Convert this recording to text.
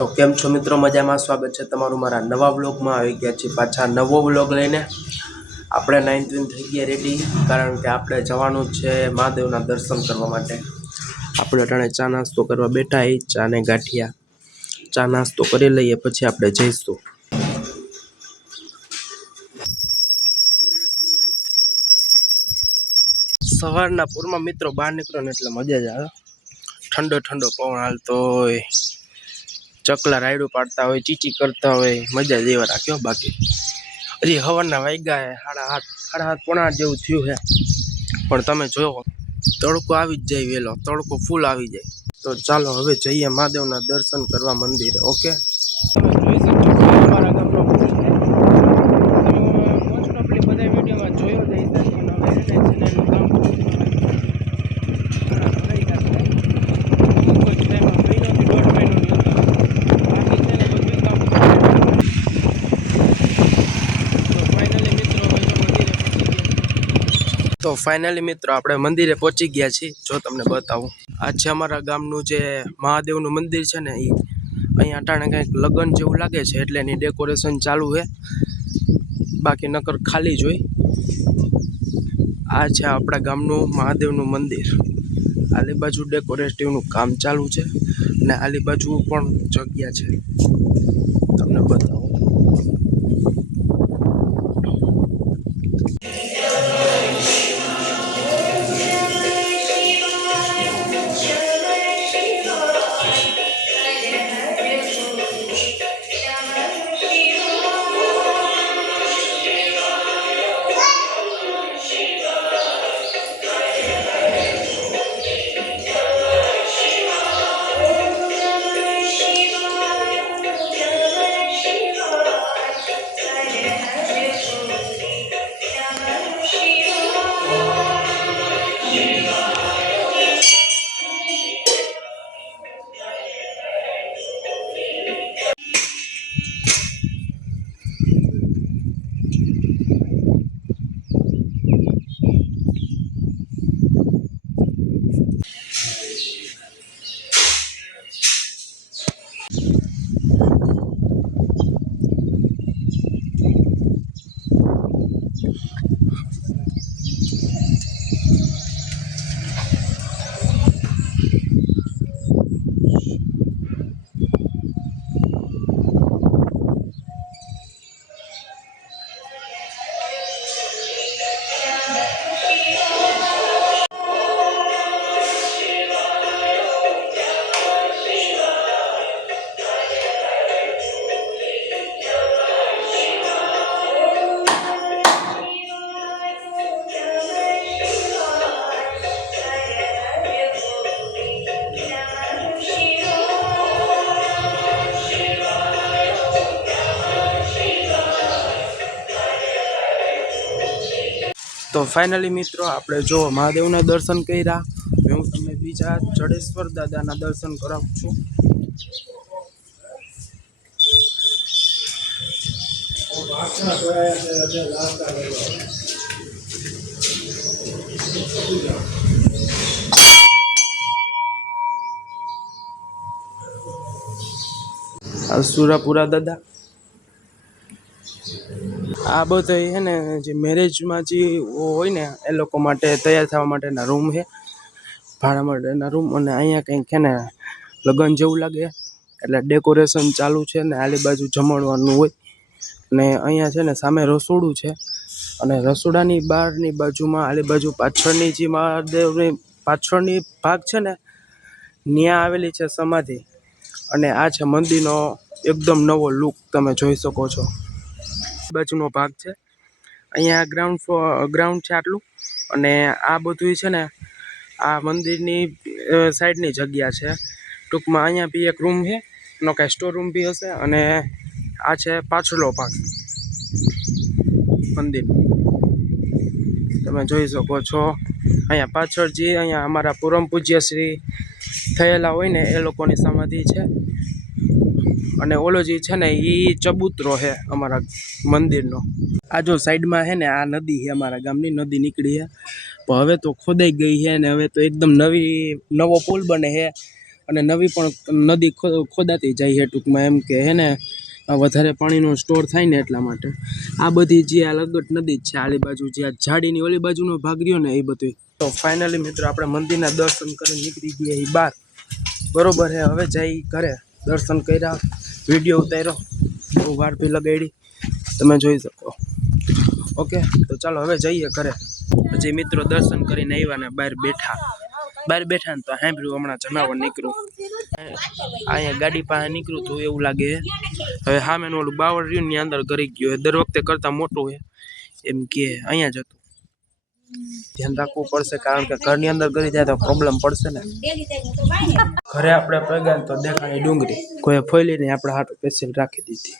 તો કેમ છો મિત્રો? મજામાં. સ્વાગત છે તમારું મારા નવા વ્લોગમાં. આવી ગયા છે પાછા નવો વ્લોગ લઈને. આપણે 9 થઈ ગયા રેડી, કારણ કે આપણે જવાનું છે મહાદેવના દર્શન કરવા માટે. આપણે અટાણે ચા નાસ્તો કરવા બેઠા એ ચા ને ગાંઠિયા. ચા નાસ્તો કરી લઈએ પછી આપણે જઈશું. સવારના પૂરમાં મિત્રો બહાર નીકળો ને એટલે મજા જ આવે. ઠંડો ઠંડો પવન હાલતો હોય, ચકલા રાયડું પાડતા હોય, ચીચી કરતા હોય, મજા જેવા રાખ્યો. બાકી હજી હવારના વાગ્યા સાડા સાત પોણા 8 જેવું થયું છે, પણ તમે જોયો તડકો આવી જ જાય વહેલો, તડકો ફૂલ આવી જાય. તો ચાલો હવે જઈએ મહાદેવના દર્શન કરવા મંદિરે. ઓકે, તમે જોઈ શકો છો અમારા ગામનો પુલ છે. તમે મોસ્ટ ઓફલી બધા વિડીયોમાં જોયો જ હશે, પણ હવે ચેનલનું કામ તો ફાઇનલી મિત્રો આપણે મંદિરે પહોંચી ગયા છીએ. જો તમને બતાવું, આ છે અમારા ગામનું જે મહાદેવનું મંદિર છે ને, એ અહીંયા અટાણે કંઈક લગ્ન જેવું લાગે છે એટલે એની ડેકોરેશન ચાલુ છે. બાકી નકર ખાલી જ હોય. આ છે આપણા ગામનું મહાદેવનું મંદિર. આલી બાજુ ડેકોરેટિવનું કામ ચાલુ છે ને આલી બાજુ પણ જગ્યા છે, તમને બતાવું. તો ફાઇનલી મિત્રો આપણે જો મહાદેવના દર્શન કર્યા. હું તમને બીજા જડેશ્વર દાદાના દર્શન કરાવું છું. આ સુરાપુરા દાદા. આ બધો છે ને જે મેરેજમાં જે હોય ને એ લોકો માટે તૈયાર થવા માટેના રૂમ છે, ભાડા માટેના રૂમ. અને અહીંયા કંઈક છે ને લગ્ન જેવું લાગે એટલે ડેકોરેશન ચાલુ છે ને આલી બાજુ જમણવાનું હોય. ને અહીંયા છે ને સામે રસોડું છે, અને રસોડાની બહારની બાજુમાં આલી બાજુ પાછળની જે મહાદેવની પાછળની ભાગ છે ને, ત્યાં આવેલી છે સમાધિ. અને આ છે મંદિરનો એકદમ નવો લુક, તમે જોઈ શકો છો. બાજુનો ભાગ છે, અહીંયા ગ્રાઉન્ડ છે આટલું. અને આ બધું છે ને આ મંદિરની સાઈડની જગ્યા છે. ટૂંકમાં અહીંયા બી એક રૂમ છે, એનો કાંઈ સ્ટોર રૂમ બી હશે. અને આ છે પાછળનો ભાગ મંદિરનો, તમે જોઈ શકો છો. અહીંયા પાછળ જે અહીંયા અમારા પૂરમ પૂજ્ય શ્રી થયેલા હોય ને એ લોકોની સમાધિ છે. અને ઓલો જે છે ને એ ચબૂતરો છે અમારા મંદિરનો. આ જો સાઈડમાં છે ને આ નદી છે, અમારા ગામની નદી નીકળી છે, પણ હવે તો ખોદાઈ ગઈ છે. અને હવે તો એકદમ નવો પુલ બને છે. અને નવી પણ નદી ખોદાતી જાય છે ટૂંકમાં, એમ કે હે ને વધારે પાણીનો સ્ટોર થાય ને એટલા માટે. આ બધી જે આ લગત નદી જ છે, આલી બાજુ જે આ ઝાડીની ઓલી બાજુનો ભાગ રહ્યો ને એ બધું. તો ફાઇનલી મિત્રો આપણે મંદિરના દર્શન કરી નીકળી ગયા બહાર, બરોબર હે. હવે જઈ ઘરે, દર્શન કર્યા, વિડીયો ઉતાર્યો, બહુ વાર બી લગાડી, તમે જોઈ શકો. ઓકે, તો ચાલો હવે જઈએ ઘરે. પછી મિત્રો દર્શન કરીને આવ્યા ને બહાર બેઠા ને તો સાંભળ્યું હમણાં જનાવર નીકળ્યું. અહીંયા ગાડી પાસે નીકળ્યું હતું એવું લાગે. હવે સામેનું ઓલું બાવળ રહ્યું ને અંદર ગરી ગયું. દર વખતે કરતા મોટું છે એમ કે અહીંયા જ હતું. ધ્યાન રાખવું પડશે, કારણ કે ઘરની અંદર ગરી જાય તો પ્રોબ્લેમ પડશે ને. ઘરે આપણે પગ્યા તો દેખાણી ડુંગળી કોઈ ફોલી નહીં, આપણે હાટું સ્પેશિયલ રાખી દીધી.